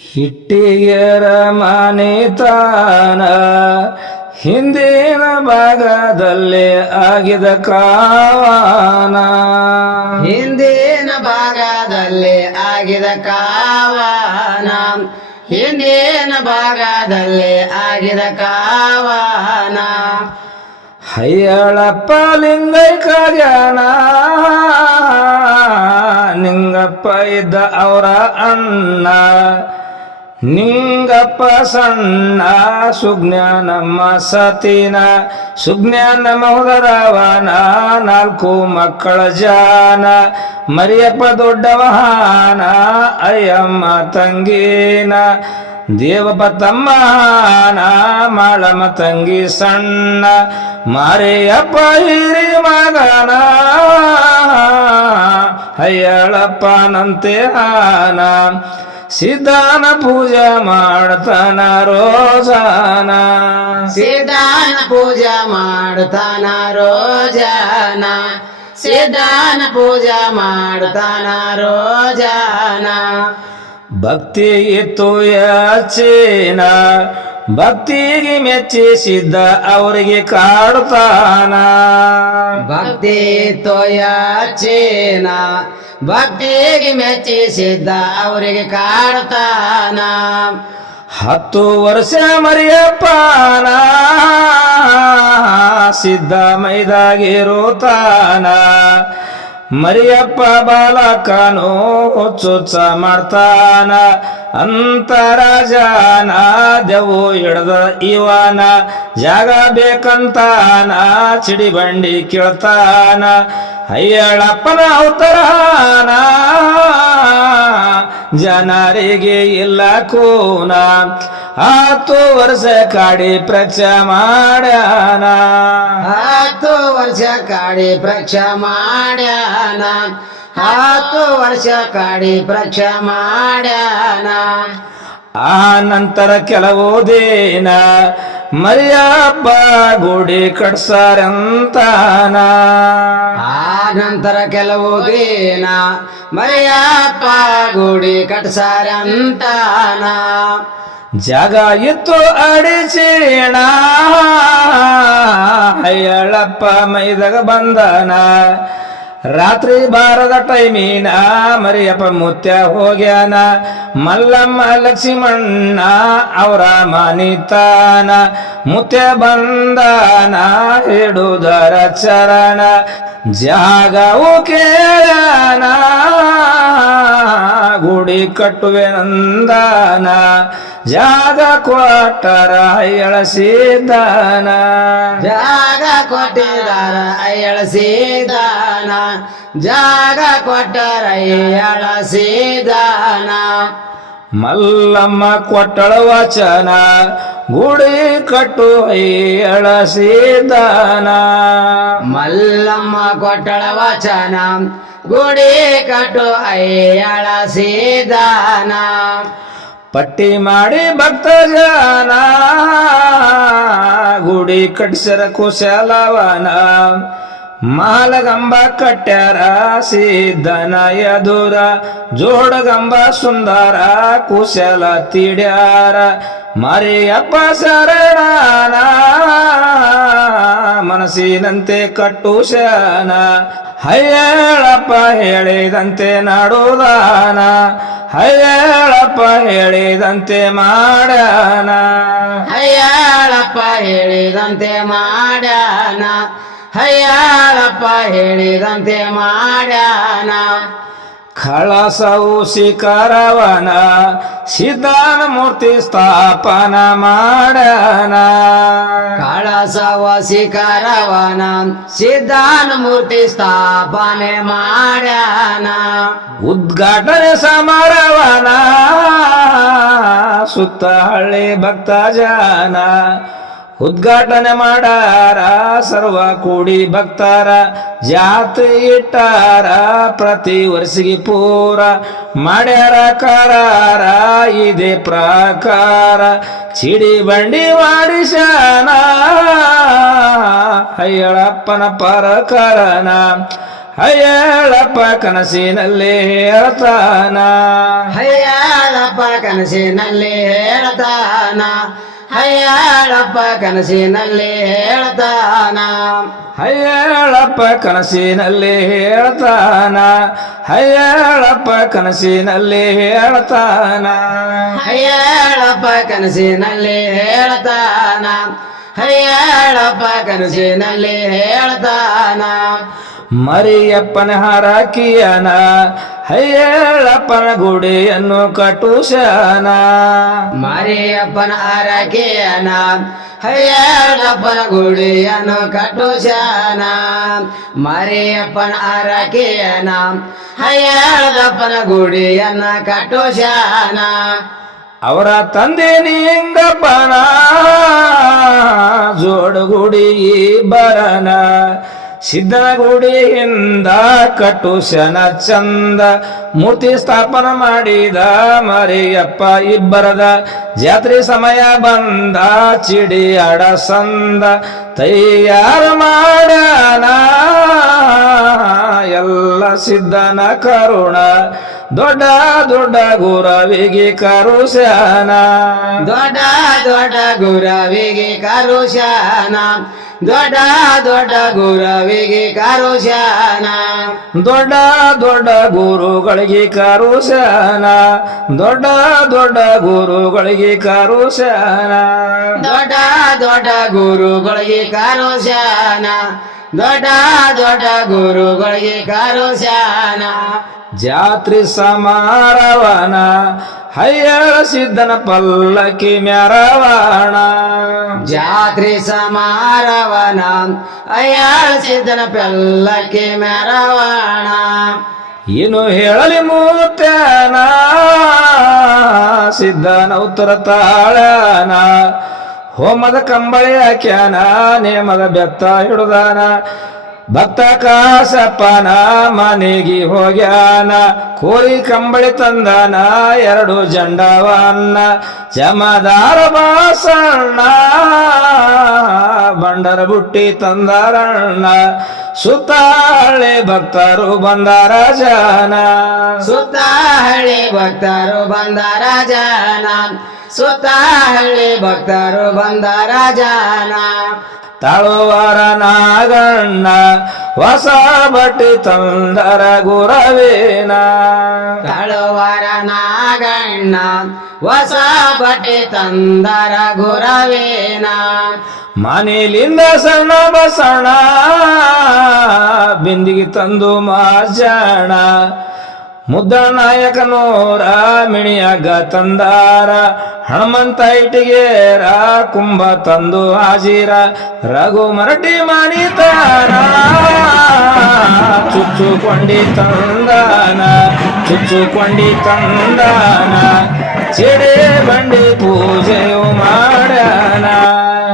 ಹಿಟ್ಟಿಗೆರ ಮನೆತಾನ ಹಿಂದಿನ ಭಾಗದಲ್ಲಿ ಆಗಿದ ಕಾವಾನ ಹಿಂದಿನ ಭಾಗದಲ್ಲಿ ಆಗಿದ ಕಾವಾನ ಹಿಂದಿನ ಭಾಗದಲ್ಲಿ ಆಗಿದ ಕಾವಾನ ಹಯ್ಯಳಪ್ಪ ಲಿಂಗೈಕ ಜಾಣ ನಿಂಗಪ್ಪ ಇದ್ದ ಅವರ ಅಣ್ಣ ನಿಂಗಪ್ಪ ಸಣ್ಣ ಸುಜ್ಞಾನಮ್ಮ ಸತಿನ ಸುಜ್ಞಾನಮ್ಮ ಉದರವನ ನಾಲ್ಕು ಮಕ್ಕಳ ಜಾನ ಮರಿಯಪ್ಪ ದೊಡ್ಡವಹಾನ ಅಯ್ಯಮ್ಮ ತಂಗೀನ ದೇವಪ್ಪ ತಮ್ಮನ ಮಾಳಮ್ಮ ತಂಗಿ ಸಣ್ಣ ಮಾರಿಯಪ್ಪ ಹಿರಿ ಮಗನ ಹಯ್ಯಳಪ್ಪನಂತೆ ಹಾನ ಸಿದ್ಧಾನ ಪೂಜೆ ಮಾಡ್ತಾನ ರೋಜಾನ ಸಿದ್ಧಾನ ಪೂಜೆ ಮಾಡ್ತಾನ ರೋಜಾನ ಸಿದ್ಧಾನ ಪೂಜೆ ಮಾಡ್ತಾನ ರೋಜಾನ ಭಕ್ತಿ ಇತ್ತು ಯಾಚೇನ ಭಕ್ತಿಗೆ ಮೆಚ್ಚಿಸಿದ್ದ ಅವರಿಗೆ ಕಾಡ್ತಾನ ಭಕ್ತಿ ತೋಯಾಚೇನ ಭಕ್ತಿಗೆ ಮೆಚ್ಚಿಸಿದ್ದ ಅವರಿಗೆ ಕಾಡ್ತಾನ 10 ವರ್ಷ ಮರಿಯಪ್ಪನ ಸಿದ್ಧ ಮೈದಾಗಿರುತ್ತಾನ ಮರಿಯಪ್ಪ ಬಾಲಕನು ಹುಚ್ಚುಚ್ಚ ಮಾಡ್ತಾನ ಅಂತರಾಜನ ದೆವು ಹಿಡ್ದ ಇವನ ಜಾಗ ಬೇಕಂತಾನ ಚಿಡಿ ಬಂಡಿ ಕೇಳ್ತಾನ ಅಯ್ಯಳಪ್ಪನ ಅವತರಾನ ಜನರಿಗೆ ಇಲ್ಲ ಕೂನ 10 ವರ್ಷ ಕಾಡಿ ಪ್ರಕ್ಷ ಮಾಡ್ಯಾನ 10 ವರ್ಷ ಕಾಡಿ ಪ್ರಕ್ಷ ಮಾಡ್ಯಾನ 10 ವರ್ಷ ಕಾಡಿ ಪ್ರಕ್ಷ ಮಾಡ್ಯಾನ ಆ ನಂತರ ಕೆಲವು ದಿನ ಮರಿಯಪ್ಪ ಗುಡಿ ಕಟ್ಸಾರಂತಾನ ಆ ನಂತರ ಕೆಲವು ದಿನ ಮರಿಯಪ್ಪ ಗುಡಿ ಕಟ್ಸಾರಂತಾನ ಜಾಗ ಇತ್ತು ಅಡಿಚೇಣ ಅಯ್ಯಳಪ್ಪ ಮೈದಾಗ ಬಂದನ ರಾತ್ರಿ ಬಾರದ ಟೈಮಿನ ಮರಿಯಪ್ಪ ಮುತ್ಯ ಹೋಗ್ಯಾನ ಮಲ್ಲಮ್ಮ ಲಕ್ಷ್ಮಣ್ಣ ಅವರ ಮನಿತಾನ ಮುತ್ಯ ಬಂದನ ಹಿಡುದರ ಚರಣ ಜಾಗವು ಕೇಳನ ಗುಡಿ ಕಟ್ಟುವೆ ನಂದನ ಜಾಗ ಕೊಟ್ಟರ ಅಯ್ಯಳಸಿದಾನ ಜಾಗ ಕೊಟ್ಟಿದಾರ ಅಯ್ಯಳಸಿದಾನ ಜಾಗ ಕೊಟ್ಟರ ಅಯ್ಯಳಸಿದಾನ ಮಲ್ಲಮ್ಮ ಕೊಟ್ಟಳ ವಚನ ಗುಡಿ ಕಟ್ಟು ಅಯ್ಯಳಸಿದಾನ ಮಲ್ಲಮ್ಮ ಕೊಟ್ಟಳ ವಚನ ಗುಡಿ ಕಟ್ಟು ಅಯ್ಯಳಸಿದಾನ ಪಟ್ಟಿ ಮಾಡಿ ಭಕ್ತ ಜನ ಗುಡಿ ಕಟ್ಸರ ಕುಶಲವನ ಮಾಲಗಂಬ ಕಟ್ಯಾರ ಸಿದ್ದನ ಎದುರ ಜೋಡಗಂಬ ಸುಂದರ ಕುಶಲ ತಿಡ್ಯಾರ ಮರಿಯಪ್ಪ ಶರಣನ ಮನಸ್ಸಿನಂತೆ ಕಟ್ಟುಶನ ಹಯ್ಯಳಪ್ಪ ಹೇಳಿದಂತೆ ನಾಡುದಾನ ಹಯ್ಯಳಪ್ಪ ಹೇಳಿದಂತೆ ಮಾಡ್ಯಾನ ಹಯ್ಯಾಳಪ್ಪ ಹೇಳಿದಂತೆ ಮಾಡ್ಯಾನ ಹಯ್ಯಾಳಪ್ಪ ಹೇಳಿದಂತೆ ಮಾಡ್ಯಾನ ಕಳಸವು ಶಿಖರವನ ಸಿದ್ಧಾನ ಮೂರ್ತಿ ಸ್ಥಾಪನ ಮಾಡ್ಯಾನ ಕಳಸವ ಶಿಖರವನ ಸಿದ್ಧಾನ ಮೂರ್ತಿ ಸ್ಥಾಪನೆ ಮಾಡ್ಯಾನ ಉದ್ಘಾಟನೆ ಸಮಾರವನ ಸುತ್ತ ಹಳ್ಳಿ ಭಕ್ತ ಜನ ಉದ್ಘಾಟನೆ ಮಾಡಾರ ಸರ್ವ ಕೂಡಿ ಭಕ್ತರ ಜಾತ್ರೆ ಇಟ್ಟಾರ ಪ್ರತಿ ವರ್ಷಿಗೆ ಪೂರ ಮಾಡ್ಯಾರ ಕರಾರ ಇದೇ ಪ್ರಕಾರ ಚಿಡಿ ಬಂಡಿ ಮಾಡಿಸ್ಯಾನ ಹಯ್ಯಳಪ್ಪನ ಪರಕರನ ಹಯ್ಯಾಳಪ್ಪ ಕನಸಿನಲ್ಲಿ ಹೇಳ್ತಾನ ಹಯ್ಯಾಳಪ್ಪ ಕನಸಿನಲ್ಲಿ ಹೇಳ್ತಾನ ಹಯ್ಯಾಳಪ್ಪ ಕನಸಿನಲ್ಲಿ ಹೇಳ್ತಾನ ಹಯ್ಯಾಳಪ್ಪ ಕನಸಿನಲ್ಲಿ ಹೇಳ್ತಾನ ಹಯ್ಯಾಳಪ್ಪ ಕನಸಿನಲ್ಲಿ ಹೇಳ್ತಾನ ಹಯ್ಯಾಳಪ್ಪ ಕನಸಿನಲ್ಲಿ ಹೇಳ್ತಾನ ಹಯ್ಯಾಳಪ್ಪ ಕನಸಿನಲ್ಲಿ ಹೇಳ್ತಾನ ಮರಿಯಪ್ಪನ ಹರಕಿಯನ ಹಯ್ಯಾಳಪ್ಪನ ಗುಡಿಯನ್ನು ಕಟುಶನ ಮರಿಯಪ್ಪನ ಅರಕೆಯನ ಹಯ್ಯಾಳಪ್ಪನ ಗುಡಿಯನ್ನು ಕಟುಶನ ಮರಿಯಪ್ಪನ ಅರಕೆಯನ ಹಯ್ಯಾಳಪ್ಪನ ಗುಡಿಯನ್ನ ಕಟುಶನ ಅವರ ತಂದೆ ನಿಂಗಪ್ಪನ ಜೋಡುಗುಡಿ ಬರನ ಸಿದ್ಧನ ಗುಡಿಯಿಂದ ಕಟುಶನ ಚಂದ ಮೂರ್ತಿ ಸ್ಥಾಪನ ಮಾಡಿದ ಮರಿಯಪ್ಪ ಇಬ್ಬರದ ಜಾತ್ರೆ ಸಮಯ ಬಂದ ಚಿಡಿ ಅಡ ಸಂದ ತಯಾರ ಮಾಡನ ಎಲ್ಲ ಸಿದ್ಧನ ಕರುಣ ದೊಡ್ಡ ದೊಡ್ಡ ಗುರವಿಗೆ ಕರುಶನ ದೊಡ್ಡ ದೊಡ್ಡ ಗುರವಿಗೆ ಕರುಶನ ದೊಡ್ಡ ದೊಡ್ಡ ಗುರವಿಗೆ ಕರುಶನ ದೊಡ್ಡ ದೊಡ್ಡ ಗುರುಗಳಿಗೆ ಕರುಶನ ದೊಡ್ಡ ದೊಡ್ಡ ಗುರುಗಳಿಗೆ ಕರುಶನ ದೊಡ್ಡ ದೊಡ್ಡ ಗುರುಗಳಿಗೆ ಕರುಶನ ದೊಡ್ಡ ದೊಡ್ಡ ಗುರುಗಳಿಗೆ ಕರುಶನ ಜಾತ್ರೆ ಸಮಾರವನ ಹಯ್ಯಾಳ ಸಿದ್ಧನ ಪಲ್ಲಕ್ಕಿ ಮ್ಯಾರವಾಣ ಜಾತ್ರೆ ಸಮಾರವನ ಅಯ್ಯಾಳ ಸಿದ್ಧನ ಪಲ್ಲಕ್ಕಿ ಮೆರವಣ ಏನು ಹೇಳಲಿ ಮೂತ್ಯಾನ ಸಿದ್ಧನ ಉತ್ತರ ತಾಳನ ಹೋಮದ ಕಂಬಳಿ ಹಾಕ್ಯಾನ ನೇಮದ ಬೆತ್ತ ಹಿಡುದಾನ ಭಕ್ತ ಕಾಸಪ್ಪನ ಮನೆಗೆ ಹೋಗ್ಯಾನ ಕೋರಿ ಕಂಬಳಿ ತಂದನ ಎರಡು ಜಂಡವನ್ನ ಜಮದಾರ ಬಾಸಣ್ಣ ಬಂಡರ ಬುಟ್ಟಿ ತಂದರಣ್ಣ ಸುತ್ತ ಹಳ್ಳಿ ಭಕ್ತರು ಬಂದಾರ ಜನ ಸುತ್ತ ಹಳ್ಳಿ ಭಕ್ತರು ಬಂದಾರ ಜನ ಸುತ್ತ ಹಳ್ಳಿ ಭಕ್ತರು ಬಂದಾರ ಜನ ತಾಳುವಾರ ನಾಗಣ್ಣ ಹೊಸ ಬಟ್ಟಿ ತಂದರ ಗುರವೇನ ತಳುವಾರ ನಾಗಣ್ಣ ಹೊಸ ಬಟ್ಟೆ ತಂದರ ಗುರವೇನ ಮನೆಯಲ್ಲಿಂದ ಸಣ್ಣ ಬಸಣ ಬಿಂದಿಗೆ ತಂದು ಮಾಜಣ ಮುದ್ದನಾಯಕನೋರ ಮಿಣಿಯಾಗ ತಂದಾರ ಹನುಮಂತ ಇಟಿಗೆರ ಕುಂಭ ತಂದು ಹಾಜಿರ ರಘು ಮರಟಿ ಮಣಿತಾನ ಚುಚ್ಚುಕೊಂಡಿ ತಂದಾನ ಚುಚ್ಚುಕೊಂಡಿ ತಂದಾನ ಚಿಡೆ ಬಂಡಿ ಪೂಜೆಯು ಮಾಡ್ಯಾನ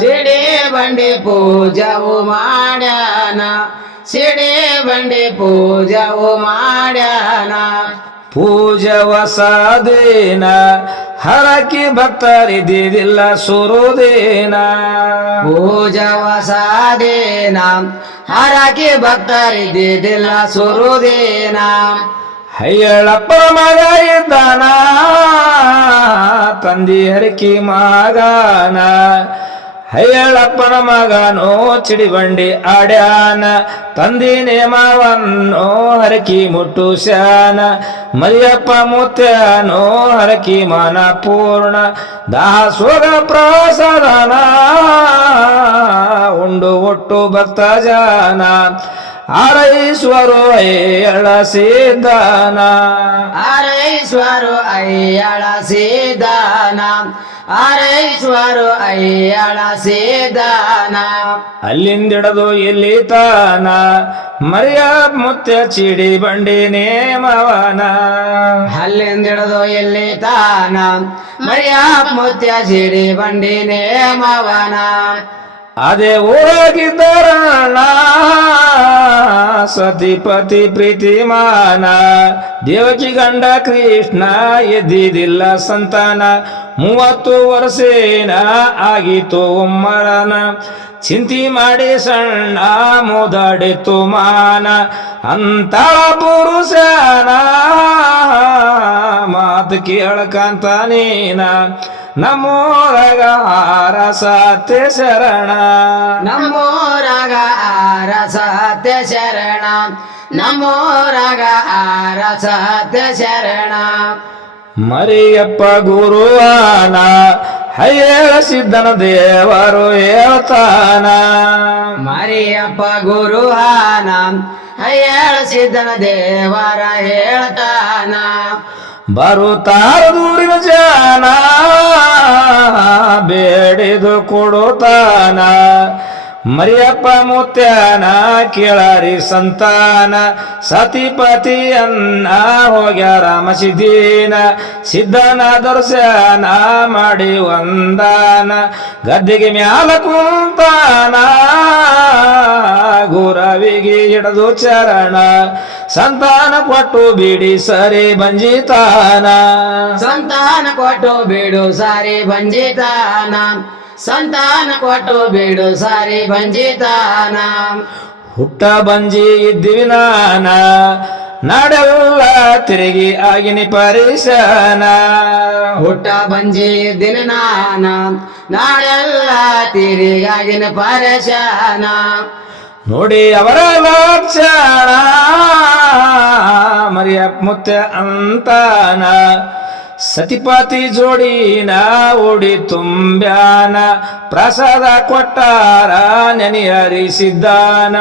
ಸಿಡಿ ಬಂಡಿ ಪೂಜವು ಮಾಡ್ಯಾನ ಸಿಡಿ ಬಂಡಿ ಪೂಜವು ಮಾಡ್ಯಾನ ಪೂಜವ ಸಾದೇನ ಹರಕಿ ಭಕ್ತರಿದ್ದಿಲ್ಲ ಸುರುದೇನ ಪೂಜವ ಸಾದೇನ ಹರಕೆ ಭಕ್ತರಿದ್ದಿಲ್ಲ ಸುರುದೇನ ಹಯ್ಯಳಪ್ಪ ಮಗ ಇದ್ದಾನ ತಂದಿ ಹರಕಿ ಮಗನ ಹಯ್ಯಳಪ್ಪನ ಮಗನೋ ಚಿಡಿಬಂಡಿ ಆಡ್ಯಾನ ತಂದಿ ನೇಮವನ್ನು ಹರಕಿ ಮುಟ್ಟುಸ್ಯಾನ ಮರಿಯಪ್ಪ ಮುತ್ಯನೋ ಹರಕಿ ಮನ ಪೂರ್ಣ ದಾಸೋಗ ಪ್ರಸಾದನ ಉಂಡು ಒಟ್ಟು ಭಕ್ತ ಜನ ಆರೈಸುವರು ಅಯ್ಯಳ ಸಿದ್ಧನ ಆರೈಸುವರು ಅಯ್ಯಳ ಸಿದ್ಧನ ಆರೈಸುವರು ಅಯ್ಯಳ ಸಿದ್ಧನ ಅಲ್ಲಿಂದಿಡದು ಇಲ್ಲಿ ತಾನ ಮರಿಯ ಮುತ್ಯ ಚಿಡಿ ಬಂಡಿ ನೇಮವನ ಅಲ್ಲಿಂದಿಡದು ಎಲ್ಲಿ ತಾನ ಮರಿಯ ಮುತ್ಯ ಸಿಡಿ ಬಂಡಿ ನೇಮವನ ಅದೇ ಊರಾಗಿದ್ದರಣ ಸತಿಪತಿ ಪ್ರೀತಿಮಾನ ದೇವಕಿ ಗಂಡ ಕೃಷ್ಣ ಎದ್ದಿದ್ದಿಲ್ಲ ಸಂತಾನ 30 ವರ್ಷೇನ ಆಗಿತು ಮರಣ ಚಿಂತಿ ಮಾಡಿ ಸಣ್ಣ ಮುದಡಿತು ಮಾನ ಅಂತಳ ಪುರುಷನ ಮಾತು ಕೇಳಕಂತ ನೀನ ನಮ್ಮೂರಗ ಹಾರ ಸತ್ಯ ಶರಣ ನಮ್ಮೂರಾಗ ಆರ ಸತ್ಯ ಶರಣ ನಮ್ಮೂರಾಗ ಆರ ಸತ್ಯ ಶರಣ ಮರಿಯಪ್ಪ ಗುರುವಾನ ಹಯ್ಯಳ ಸಿದ್ದನ ದೇವರು ಹೇಳ್ತಾನ ಮರಿಯಪ್ಪ ಗುರುಹಾನ ಸಿದ್ದನ ದೇವರ ಹೇಳ್ತಾನ ಬರುತ್ತಾರ ದೂರಿನ ಜನ ಬೇಡಿದು ಕೊಡುತ್ತಾನ ಮರಿಯಪ್ಪ ಮುತ್ಯಾನ ಕೇಳಾರಿ ಸಂತಾನ ಸತಿಪತಿಯನ್ನ ಹೋಗ್ಯಾರ ಮಸೀದಿನ ಸಿದ್ಧನ ದರ್ಶನ ಮಾಡಿ ವಂದನ ಗದ್ದಿಗೆ ಮ್ಯಾಲ ಕುಂತಾನ ಗುರವಿಗೆ ಹಿಡಿದು ಚರಣ ಸಂತಾನ ಕೊಟ್ಟು ಬಿಡಿ ಸರಿ ಬಂಜಿತಾನ ಸಂತಾನ ಕೊಟ್ಟು ಬಿಡು ಸಾರಿ ಬಂಜಿತಾನ ಸಂತಾನ ಕೊಟ್ಟು ಬಿಡು ಸಾರಿ ಬಂಜಿತಾನ ಹುಟ್ಟ ಬಂಜಿ ಇದ್ದೀವಿ ನಾನ ನಾಡೆಲ್ಲ ತಿರುಗಿ ಆಗಿನಿ ಪರಿಶನ ಹುಟ್ಟ ಬಂಜಿ ದಿನ ನಾನ ನಾಳೆಲ್ಲ ತಿರುಗಾಗಿನ ಪರೇಶಾನ ನೋಡಿ ಅವರ ಲಕ್ಷಣ ಮರಿಯಪ್ಪ ಮುತ್ಯ ಅಂತಾನ ಸತಿಪತಿ ಜೋಡಿನ ಓಡಿ ತುಂಬ್ಯಾನ ಪ್ರಸಾದ ಕೊಟ್ಟಾರ ನೆನೆಯರಿಸಿದ್ದಾನ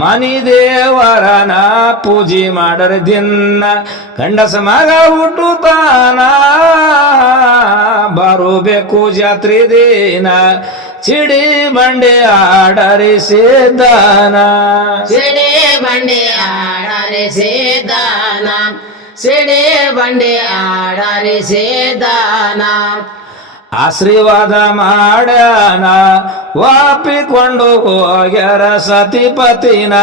ಮನಿ ದೇವರನ ಪೂಜೆ ಮಾಡರ ದಿನ ಗಂಡಸ ಮಗ ಹುಟ್ಟುತ್ತಾನ ಬರಬೇಕು ಜಾತ್ರೆ ದಿನ ಚಿಡಿ ಬಂಡೆ ಆಡರಿಸಿದ್ದಾನ ಸಿಡಿ ಬಂಡಿ ಆಡರಿಸಿದ್ದಾನ ಸಿಡಿ ಬಂಡಿ ಆಡರಿಸಿದ್ದಾನ ಆಶೀರ್ವಾದ ಮಾಡ್ಯಾನ ವಾಪಿಕೊಂಡು ಹೋಗ್ಯಾರ ಸತಿಪತಿನ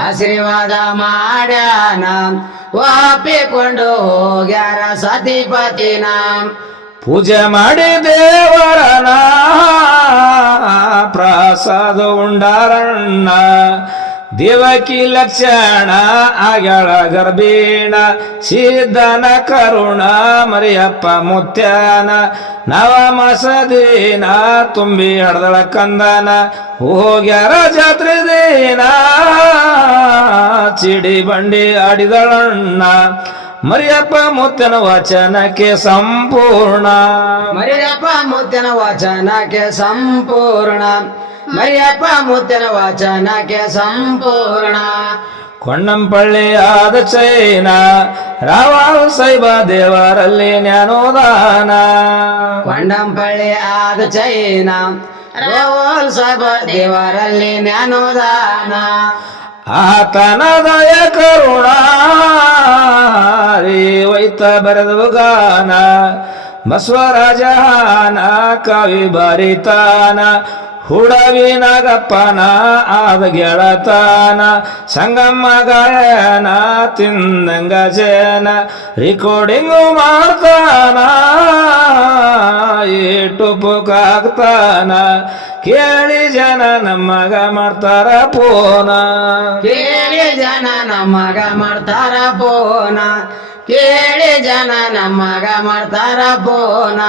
ಆಶೀರ್ವಾದ ಮಾಡ್ಯಾನ ವಾಪಿಕೊಂಡು ಹೋಗ್ಯಾರ ಸತಿಪತಿನ ಪೂಜೆ ಮಾಡಿ ದೇವರನ ಪ್ರಸಾದ ಉಂಡಾರಣ್ಣ ದೇವಕಿ ಲಕ್ಷಣ ಆಗ್ಯಾಳ ಗರ್ಭೀಣ ಸಿದ್ಧನ ಕರುಣ ಮರಿಯಪ್ಪ ಮುತ್ಯಾನ ನವ ಮಸದಿನ ತುಂಬಿ ಹಡ್ದಳ ಕಂದನ ಹೋಗ್ಯಾರ ಜಾತ್ರೆ ದಿನ ಚಿಡಿ ಬಂಡಿ ಆಡಿದಳಣ್ಣ ಮರಿಯಪ್ಪ ಮುತ್ತನ ವಚನಕ್ಕೆ ಸಂಪೂರ್ಣ ಮರಿಯಪ್ಪ ಮುತ್ತನ ವಚನಕ್ಕೆ ಸಂಪೂರ್ಣ ಮರಿಯಪ್ಪ ಮುತ್ತನ ವಚನಕ್ಕೆ ಸಂಪೂರ್ಣ ಕೊಂಡಂಪಳ್ಳಿ ಆದ ಚೈನ ರಾವಾಳ ಸೈಬ ದೇವರಲ್ಲಿ ಜ್ಞಾನೋದಾನ ಕೊಂಡಂಪಳ್ಳಿ ಆದ ಚೈನ ರೋಲ್ ಸಭ ದೇವರಲ್ಲಿ ಜ್ಞಾನೋದಾನ ಆತನ ದಯ ಕರುಣ ವೈತ ಬರೆದು ಗಾನ ಬಸವರಾಜನ ಕವಿ ಬರಿತಾನ ಹುಡವಿನಗಪ್ಪನ ಆದ ಗೆಳತಾನ ಸಂಗಮ್ಮ ಗಾಯನ ತಿಂದಂಗ ಜನ ರಿಕಾರ್ಡಿಂಗು ಮಾಡ್ತಾನ ಏಟುಪುಕಾಗ್ತಾನ ಕೇಳಿ ಜನ ನಮ್ಮಗ ಮಾಡ್ತಾರ ಪೋನ ಕೇಳಿ ಜನ ನಮ್ಮಗ ಮಾಡ್ತಾರ ಪೋನ ಕೇಳಿ ಜನ ನಮ್ಮಗ ಮಾಡ್ತಾರ ಪೋನ